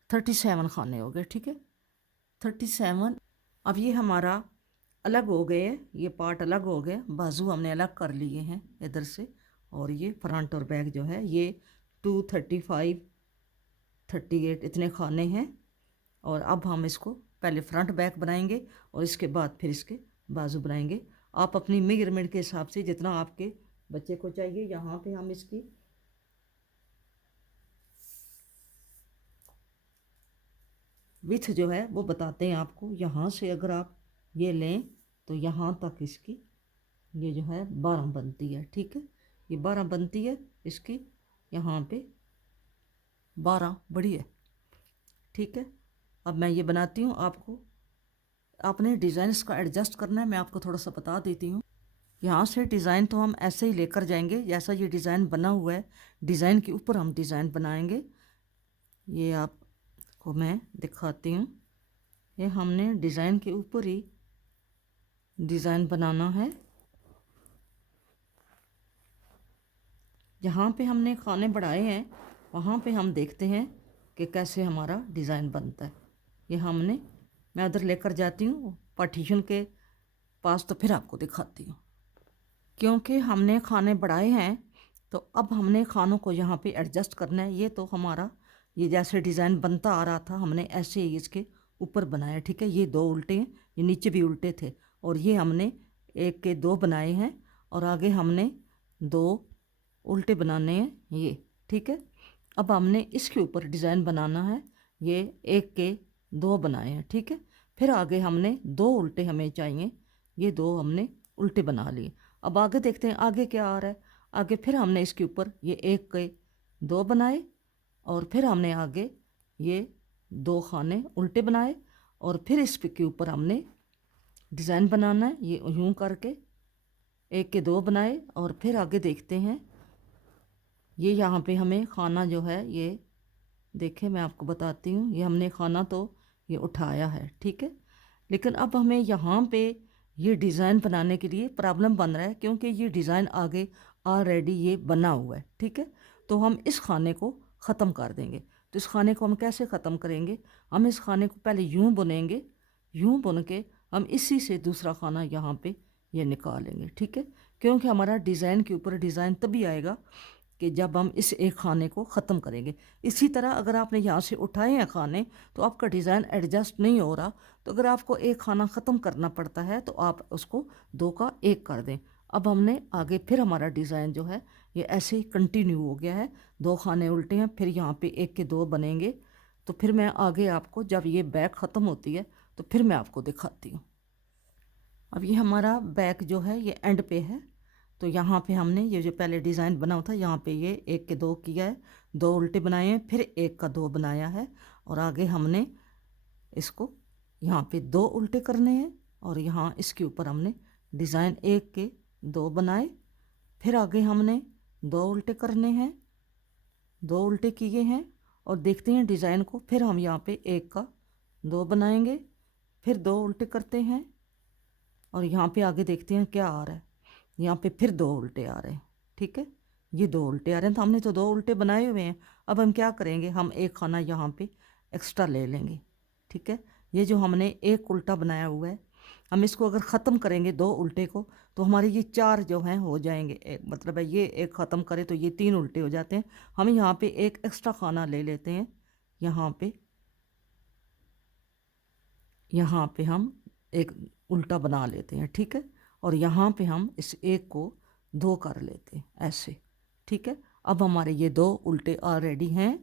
37 खाने हो गए, ठीक है। 37। अब ये हमारा अलग हो गए, ये पार्ट अलग हो गए, बाजू हमने अलग कर लिए हैं इधर से, और ये फ्रंट और बैक जो है ये 2 35 38 इतने खाने हैं। और अब हम इसको पहले फ्रंट बैक बनाएंगे और इसके बाद फिर इसके बाजू बनाएंगे। आप अपनी मेजरमेंट के हिसाब से जितना आपके बच्चे को चाहिए, यहाँ पे हम इसकी विथ जो है वो बताते हैं आपको। यहाँ से अगर आप ये लें तो यहाँ तक इसकी ये जो है 12 बनती है, ठीक है। ये 12 बनती है इसकी, यहाँ पे 12 बड़ी है, ठीक है। अब मैं ये बनाती हूँ, आपको आपने डिज़ाइन इसका एडजस्ट करना है। मैं आपको थोड़ा सा बता देती हूँ। यहाँ से डिज़ाइन तो हम ऐसे ही लेकर जाएंगे जैसा ये डिज़ाइन बना हुआ है, डिज़ाइन के ऊपर हम डिज़ाइन बनाएंगे। ये आपको मैं दिखाती हूँ, ये हमने डिज़ाइन के ऊपर ही डिज़ाइन बनाना है। जहाँ पे हमने खाने बढ़ाए हैं वहाँ पे हम देखते हैं कि कैसे हमारा डिज़ाइन बनता है। ये मैं उधर लेकर जाती हूँ पार्टीशन के पास, तो फिर आपको दिखाती हूँ। क्योंकि हमने खाने बढ़ाए हैं तो अब हमने खानों को यहाँ पे एडजस्ट करना है। ये तो हमारा ये जैसे डिज़ाइन बनता आ रहा था हमने ऐसे ही इसके ऊपर बनाया, ठीक है। ये 2 उल्टे हैं, ये नीचे भी उल्टे थे, और ये हमने 1 के 2 बनाए हैं, और आगे हमने 2 उल्टे बनाने हैं ये, ठीक है। अब हमने इसके ऊपर डिज़ाइन बनाना है, ये एक के दो बनाए हैं, ठीक है। फिर आगे हमने दो उल्टे हमें चाहिए, ये दो हमने उल्टे बना लिए। अब आगे देखते हैं आगे क्या आ रहा है। आगे फिर हमने इसके ऊपर ये एक के दो बनाए और फिर हमने आगे ये दो खाने उल्टे बनाए और फिर इस के ऊपर हमने डिज़ाइन बनाना है, ये यूं करके एक के दो बनाए और फिर आगे देखते हैं ये यहाँ पे हमें खाना जो है ये देखें, मैं आपको बताती हूँ, ये हमने खाना तो ये उठाया है, ठीक है। लेकिन अब हमें यहाँ पे ये डिज़ाइन बनाने के लिए प्रॉब्लम बन रहा है क्योंकि ये डिज़ाइन आगे ऑलरेडी ये बना हुआ है, ठीक है। तो हम इस खाने को ख़त्म कर देंगे। तो इस खाने को हम कैसे ख़त्म करेंगे, हम इस खाने को पहले यूं बुनेंगे, यूं बुन के हम इसी से दूसरा खाना यहाँ पे ये निकालेंगे, ठीक है। क्योंकि हमारा डिज़ाइन के ऊपर डिज़ाइन तभी आएगा कि जब हम इस एक खाने को ख़त्म करेंगे। इसी तरह अगर आपने यहाँ से उठाए हैं खाने तो आपका डिज़ाइन एडजस्ट नहीं हो रहा, तो अगर आपको एक खाना ख़त्म करना पड़ता है तो आप उसको दो का एक कर दें। अब हमने आगे फिर हमारा डिज़ाइन जो है ये ऐसे ही कंटिन्यू हो गया है, दो खाने उल्टे हैं, फिर यहाँ पे एक के दो बनेंगे। तो फिर मैं आगे आपको जब ये बैक ख़त्म होती है तो फिर मैं आपको दिखाती हूँ। अब ये हमारा बैक जो है ये एंड पे है, तो यहाँ पे हमने ये जो पहले डिज़ाइन बना हुआ था यहाँ पे ये एक के दो किया है, दो उल्टे बनाए हैं, फिर एक का दो बनाया है और आगे हमने इसको यहाँ पे दो उल्टे करने हैं और यहाँ इसके ऊपर हमने डिज़ाइन एक के दो बनाए, फिर आगे हमने दो उल्टे करने हैं, दो उल्टे किए हैं और देखते हैं डिज़ाइन को। फिर हम यहाँ पे एक का दो बनाएंगे, फिर दो उल्टे करते हैं और यहाँ पे आगे देखते हैं क्या आ रहा है, यहाँ पे फिर दो उल्टे आ रहे हैं, ठीक है। ये दो उल्टे आ रहे हैं, तो हमने तो दो उल्टे बनाए हुए हैं। अब हम क्या करेंगे, हम एक खाना यहाँ पे एक्स्ट्रा ले लेंगे, ठीक है। ये जो हमने एक उल्टा बनाया हुआ है, हम इसको अगर ख़त्म करेंगे दो उल्टे को तो हमारे ये चार जो हैं हो जाएंगे, मतलब है ये एक ख़त्म करें तो ये तीन उल्टे हो जाते हैं। हम यहाँ पे एक एक्स्ट्रा खाना ले लेते हैं, यहाँ पे हम एक उल्टा बना लेते हैं, ठीक है। और यहाँ पे हम इस एक को दो कर लेते हैं ऐसे, ठीक है। अब हमारे ये दो उल्टे ऑलरेडी हैं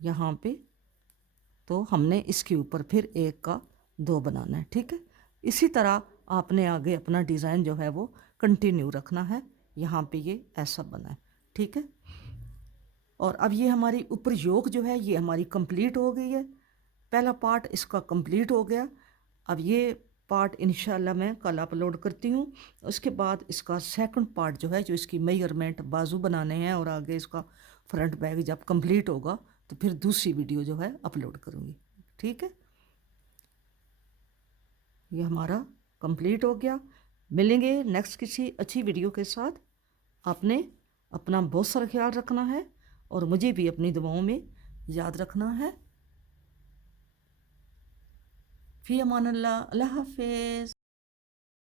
यहाँ पे, तो हमने इसके ऊपर फिर एक का दो बनाना है, ठीक है। इसी तरह आपने आगे अपना डिज़ाइन जो है वो कंटिन्यू रखना है। यहाँ पे ये ऐसा बना है, ठीक है। और अब ये हमारी ऊपर योक जो है ये हमारी कंप्लीट हो गई है, पहला पार्ट इसका कंप्लीट हो गया। अब ये पार्ट इंशाल्लाह मैं कल अपलोड करती हूँ। उसके बाद इसका सेकंड पार्ट जो है, जो इसकी मेजरमेंट बाजू बनाने हैं और आगे इसका फ्रंट बैक जब कंप्लीट होगा तो फिर दूसरी वीडियो जो है अपलोड करूँगी, ठीक है। ये हमारा कंप्लीट हो गया। मिलेंगे नेक्स्ट किसी अच्छी वीडियो के साथ। आपने अपना बहुत सारा ख्याल रखना है और मुझे भी अपनी दुआओं में याद रखना है। फ़ी अमान अल्लाह, अल्लाह हाफ़िज़।